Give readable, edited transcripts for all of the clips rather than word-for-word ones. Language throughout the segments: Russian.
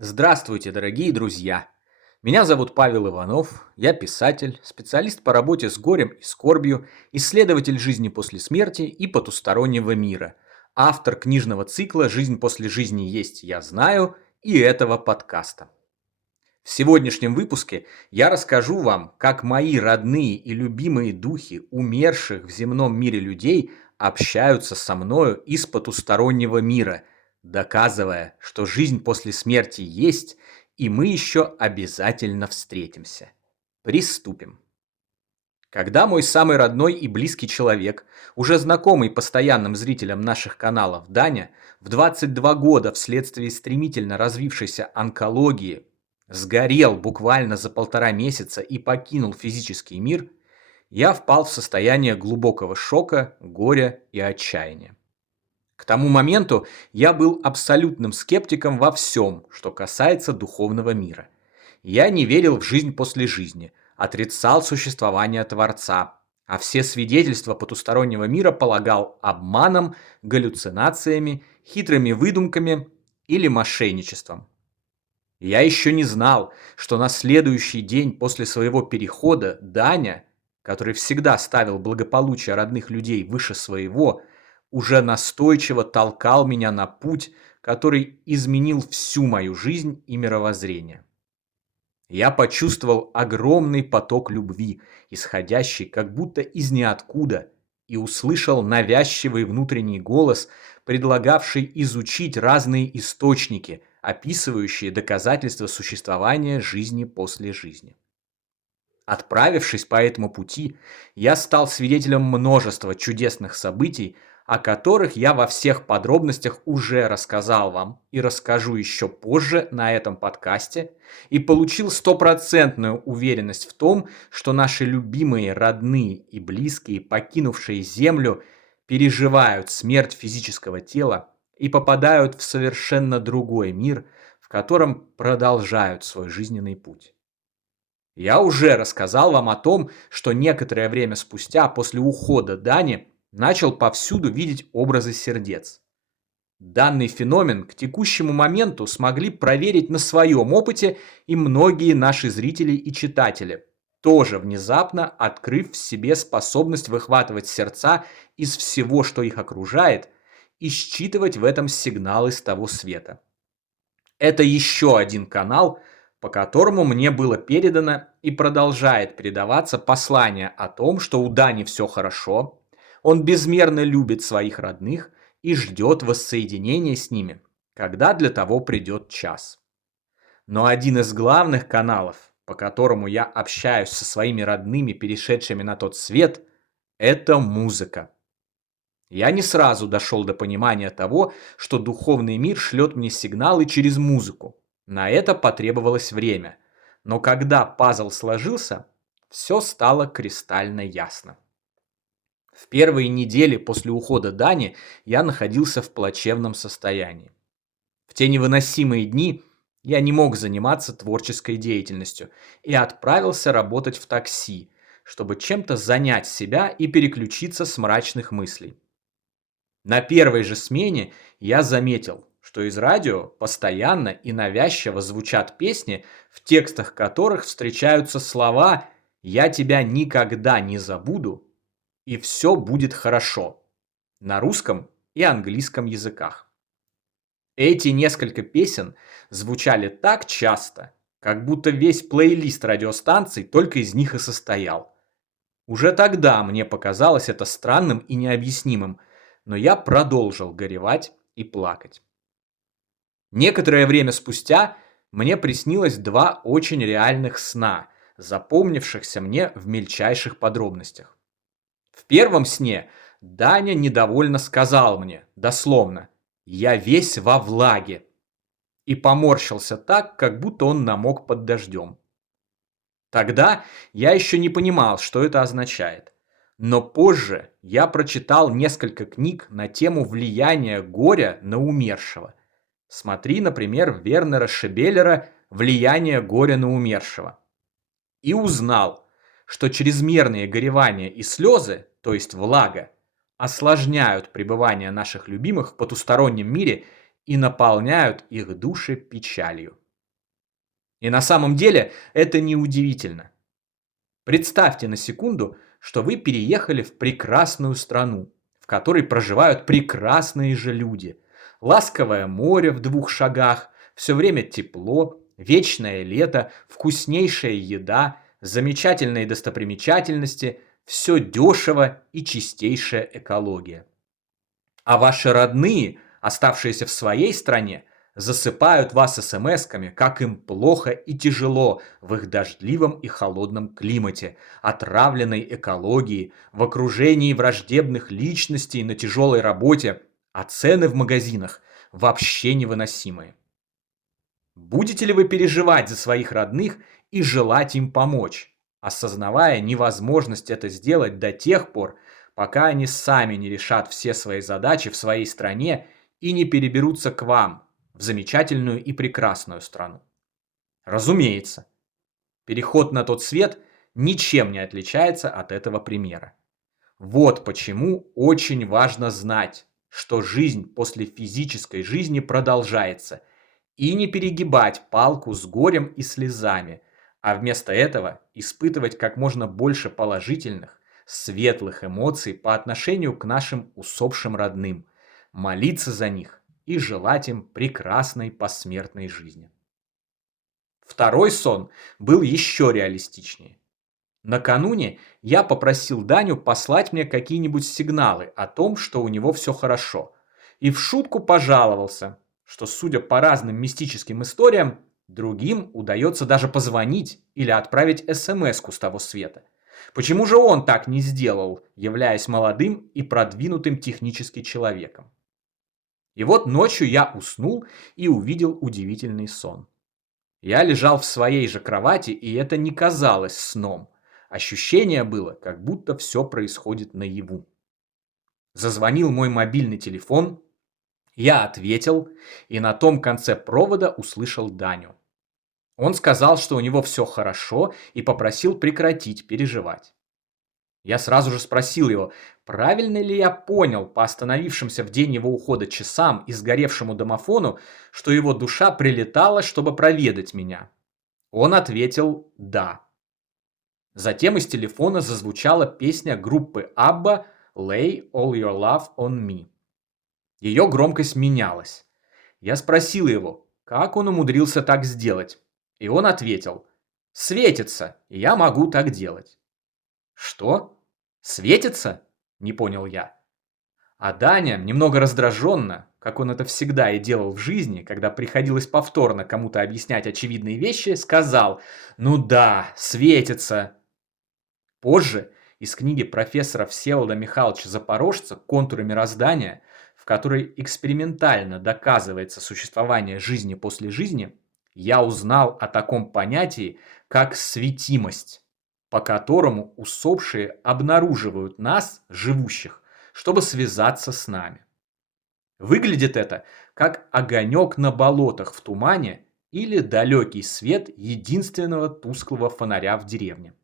Здравствуйте, дорогие друзья! Меня зовут Павел Иванов, я писатель, специалист по работе с горем и скорбью, исследователь жизни после смерти и потустороннего мира, автор книжного цикла «Жизнь после жизни есть, я знаю» и этого подкаста. В сегодняшнем выпуске я расскажу вам, как мои родные и любимые духи умерших в земном мире людей общаются со мною из потустороннего мира, доказывая, что жизнь после смерти есть, и мы еще обязательно встретимся. Приступим. Когда мой самый родной и близкий человек, уже знакомый постоянным зрителям наших каналов Даня, в 22 года вследствие стремительно развившейся онкологии сгорел буквально за 1,5 месяца и покинул физический мир, я впал в состояние глубокого шока, горя и отчаяния. К тому моменту я был абсолютным скептиком во всем, что касается духовного мира. Я не верил в жизнь после жизни, отрицал существование Творца, а все свидетельства потустороннего мира полагал обманом, галлюцинациями, хитрыми выдумками или мошенничеством. Я еще не знал, что на следующий день после своего перехода Даня, который всегда ставил благополучие родных людей выше своего, уже настойчиво толкал меня на путь, который изменил всю мою жизнь и мировоззрение. Я почувствовал огромный поток любви, исходящий как будто из ниоткуда, и услышал навязчивый внутренний голос, предлагавший изучить разные источники, описывающие доказательства существования жизни после жизни. Отправившись по этому пути, я стал свидетелем множества чудесных событий, о которых я во всех подробностях уже рассказал вам и расскажу еще позже на этом подкасте, и получил стопроцентную уверенность в том, что наши любимые, родные и близкие, покинувшие Землю, переживают смерть физического тела и попадают в совершенно другой мир, в котором продолжают свой жизненный путь. Я уже рассказал вам о том, что некоторое время спустя, после ухода Дани, начал повсюду видеть образы сердец. Данный феномен к текущему моменту смогли проверить на своем опыте и многие наши зрители и читатели, тоже внезапно открыв в себе способность выхватывать сердца из всего, что их окружает, и считывать в этом сигналы с того света. Это еще один канал, по которому мне было передано и продолжает передаваться послание о том, что у Дани все хорошо, он безмерно любит своих родных и ждет воссоединения с ними, когда для того придет час. Но один из главных каналов, по которому я общаюсь со своими родными, перешедшими на тот свет, это музыка. Я не сразу дошел до понимания того, что духовный мир шлет мне сигналы через музыку. На это потребовалось время. Но когда пазл сложился, все стало кристально ясно. В первые недели после ухода Дани я находился в плачевном состоянии. В те невыносимые дни я не мог заниматься творческой деятельностью и отправился работать в такси, чтобы чем-то занять себя и переключиться с мрачных мыслей. На первой же смене я заметил, что из радио постоянно и навязчиво звучат песни, в текстах которых встречаются слова «Я тебя никогда не забуду» и «Все будет хорошо» на русском и английском языках. Эти несколько песен звучали так часто, как будто весь плейлист радиостанций только из них и состоял. Уже тогда мне показалось это странным и необъяснимым, но я продолжил горевать и плакать. Некоторое время спустя мне приснилось два очень реальных сна, запомнившихся мне в мельчайших подробностях. В первом сне Даня недовольно сказал мне, дословно, «Я весь во влаге», и поморщился так, как будто он намок под дождем. Тогда я еще не понимал, что это означает. Но позже я прочитал несколько книг на тему влияния горя на умершего. Смотри, например, Вернера Шебеллера «Влияние горя на умершего». И узнал, что чрезмерные горевания и слезы, то есть влага, осложняют пребывание наших любимых в потустороннем мире и наполняют их души печалью. И на самом деле это неудивительно. Представьте на секунду, что вы переехали в прекрасную страну, в которой проживают прекрасные же люди. Ласковое море в 2 шагах, все время тепло, вечное лето, вкуснейшая еда, замечательные достопримечательности, все дешево и чистейшая экология. А ваши родные, оставшиеся в своей стране, засыпают вас смс-ками, как им плохо и тяжело в их дождливом и холодном климате, отравленной экологии, в окружении враждебных личностей на тяжелой работе, а цены в магазинах вообще невыносимые. Будете ли вы переживать за своих родных и желать им помочь, осознавая невозможность это сделать до тех пор, пока они сами не решат все свои задачи в своей стране и не переберутся к вам, в замечательную и прекрасную страну? Разумеется, переход на тот свет ничем не отличается от этого примера. Вот почему очень важно знать, что жизнь после физической жизни продолжается, и не перегибать палку с горем и слезами, а вместо этого испытывать как можно больше положительных, светлых эмоций по отношению к нашим усопшим родным, молиться за них и желать им прекрасной посмертной жизни. Второй сон был еще реалистичнее. Накануне я попросил Даню послать мне какие-нибудь сигналы о том, что у него все хорошо, и в шутку пожаловался, что, судя по разным мистическим историям, другим удается даже позвонить или отправить смс-ку с того света. Почему же он так не сделал, являясь молодым и продвинутым технически человеком? И вот ночью я уснул и увидел удивительный сон. Я лежал в своей же кровати, и это не казалось сном. Ощущение было, как будто все происходит наяву. Зазвонил мой мобильный телефон, я ответил, и на том конце провода услышал Даню. Он сказал, что у него все хорошо, и попросил прекратить переживать. Я сразу же спросил его, правильно ли я понял по остановившимся в день его ухода часам и сгоревшему домофону, что его душа прилетала, чтобы проведать меня. Он ответил «да». Затем из телефона зазвучала песня группы ABBA «Lay All Your Love on Me». Ее громкость менялась. Я спросил его, как он умудрился так сделать. И он ответил «светится, и я могу так делать». «Что? Светится?» – не понял я. А Даня, немного раздраженно, как он это всегда и делал в жизни, когда приходилось повторно кому-то объяснять очевидные вещи, сказал «ну да, светится». Позже из книги профессора Всеволода Михайловича Запорожца «Контуры мироздания», в которой экспериментально доказывается существование жизни после жизни, я узнал о таком понятии, как светимость, по которому усопшие обнаруживают нас, живущих, чтобы связаться с нами. Выглядит это как огонек на болотах в тумане или далекий свет единственного тусклого фонаря в деревне.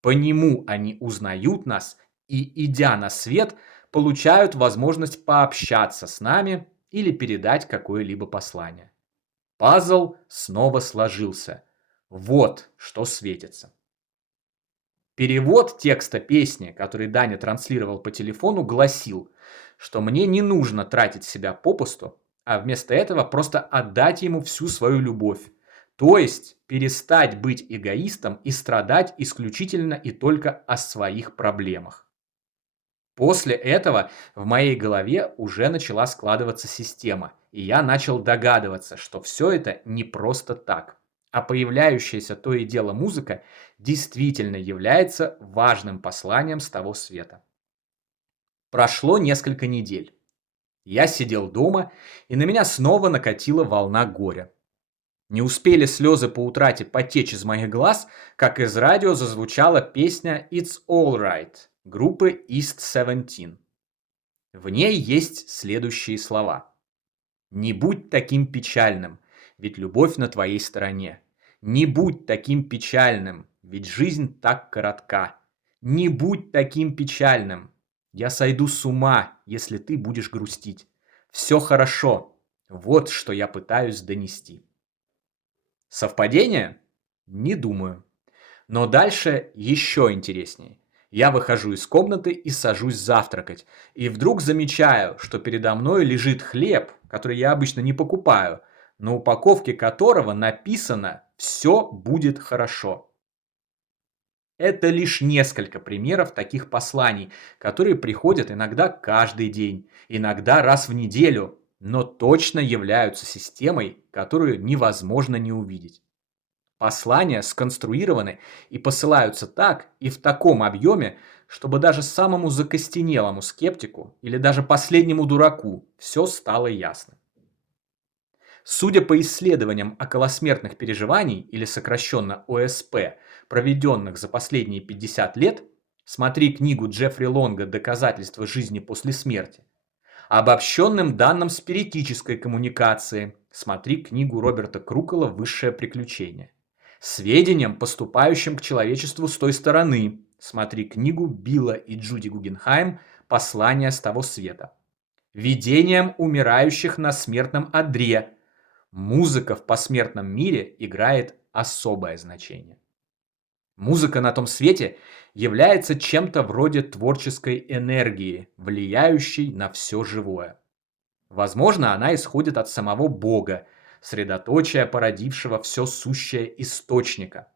По нему они узнают нас и, идя на свет, получают возможность пообщаться с нами или передать какое-либо послание. Пазл снова сложился. Вот что светится. Перевод текста песни, который Даня транслировал по телефону, гласил, что мне не нужно тратить себя попусту, а вместо этого просто отдать ему всю свою любовь. То есть перестать быть эгоистом и страдать исключительно и только о своих проблемах. После этого в моей голове уже начала складываться система, и я начал догадываться, что все это не просто так, а появляющаяся то и дело музыка действительно является важным посланием с того света. Прошло несколько недель. Я сидел дома, и на меня снова накатила волна горя. Не успели слезы по утрате потечь из моих глаз, как из радио зазвучала песня «It's All Right» группы East 17. В ней есть следующие слова. «Не будь таким печальным, ведь любовь на твоей стороне. Не будь таким печальным, ведь жизнь так коротка. Не будь таким печальным. Я сойду с ума, если ты будешь грустить. Все хорошо. Вот что я пытаюсь донести». Совпадение? Не думаю. Но дальше еще интереснее. Я выхожу из комнаты и сажусь завтракать. И вдруг замечаю, что передо мной лежит хлеб, который я обычно не покупаю, на упаковке которого написано «Все будет хорошо». Это лишь несколько примеров таких посланий, которые приходят иногда каждый день, иногда раз в неделю, но точно являются системой, которую невозможно не увидеть. Послания сконструированы и посылаются так и в таком объеме, чтобы даже самому закостенелому скептику или даже последнему дураку все стало ясно. Судя по исследованиям околосмертных переживаний, или сокращенно ОСП, проведенных за последние 50 лет, смотри книгу Джеффри Лонга «Доказательства жизни после смерти», обобщенным данным спиритической коммуникации, смотри книгу Роберта Крукола «Высшее приключение», сведениям, поступающим к человечеству с той стороны, смотри книгу Билла и Джуди Гугенхайм «Послание с того света», видениям умирающих на смертном одре. Музыка в посмертном мире играет особое значение. Музыка на том свете является чем-то вроде творческой энергии, влияющей на все живое. Возможно, она исходит от самого Бога, средоточия породившего все сущее источника.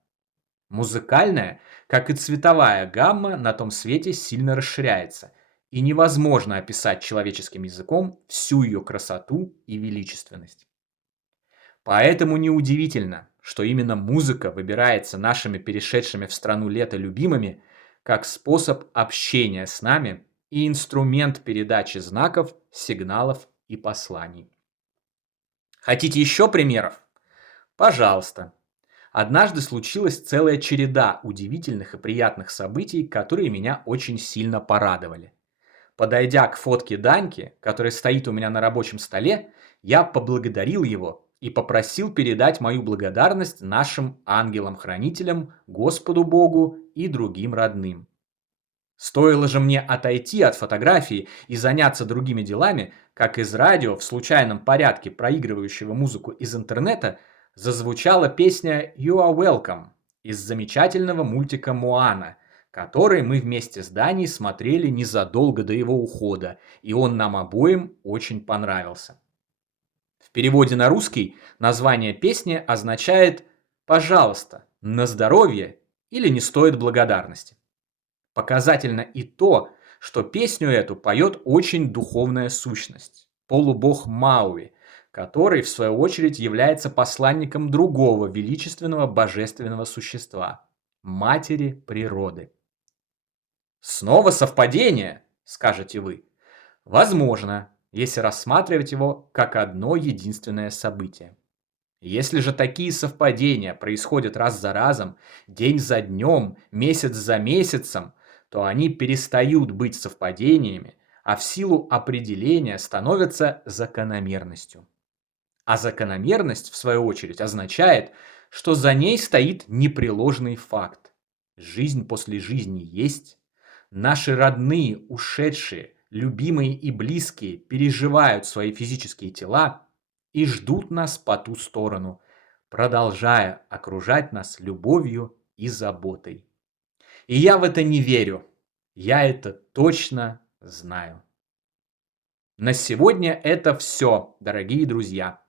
Музыкальная, как и цветовая гамма на том свете сильно расширяется, и невозможно описать человеческим языком всю ее красоту и величественность. Поэтому неудивительно, что именно музыка выбирается нашими перешедшими в страну лета любимыми как способ общения с нами и инструмент передачи знаков, сигналов и посланий. Хотите еще примеров? Пожалуйста. Однажды случилась целая череда удивительных и приятных событий, которые меня очень сильно порадовали. Подойдя к фотке Даньки, которая стоит у меня на рабочем столе, я поблагодарил его и попросил передать мою благодарность нашим ангелам-хранителям, Господу Богу и другим родным. Стоило же мне отойти от фотографии и заняться другими делами, как из радио, в случайном порядке проигрывающего музыку из интернета, зазвучала песня «You are welcome» из замечательного мультика «Моана», который мы вместе с Даней смотрели незадолго до его ухода, и он нам обоим очень понравился. В переводе на русский название песни означает «пожалуйста», «на здоровье» или «не стоит благодарности». Показательно и то, что песню эту поет очень духовная сущность, полубог Мауи, который, в свою очередь, является посланником другого величественного божественного существа – матери природы. Снова совпадение, скажете вы. Возможно, если рассматривать его как одно единственное событие. Если же такие совпадения происходят раз за разом, день за днем, месяц за месяцем, то они перестают быть совпадениями, а в силу определения становятся закономерностью. А закономерность, в свою очередь, означает, что за ней стоит непреложный факт. Жизнь после жизни есть. Наши родные, ушедшие, любимые и близкие переживают свои физические тела и ждут нас по ту сторону, продолжая окружать нас любовью и заботой. И я в это не верю. Я это точно знаю. На сегодня это все, дорогие друзья.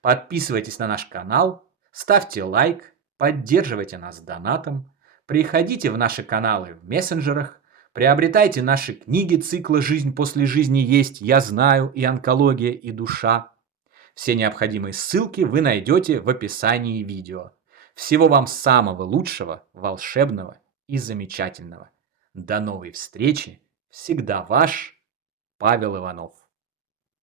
Подписывайтесь на наш канал, ставьте лайк, поддерживайте нас донатом, приходите в наши каналы в мессенджерах, приобретайте наши книги цикла «Жизнь после жизни есть», «Я знаю» и «Онкология и душа». Все необходимые ссылки вы найдете в описании видео. Всего вам самого лучшего, волшебного и замечательного. До новой встречи. Всегда ваш Павел Иванов.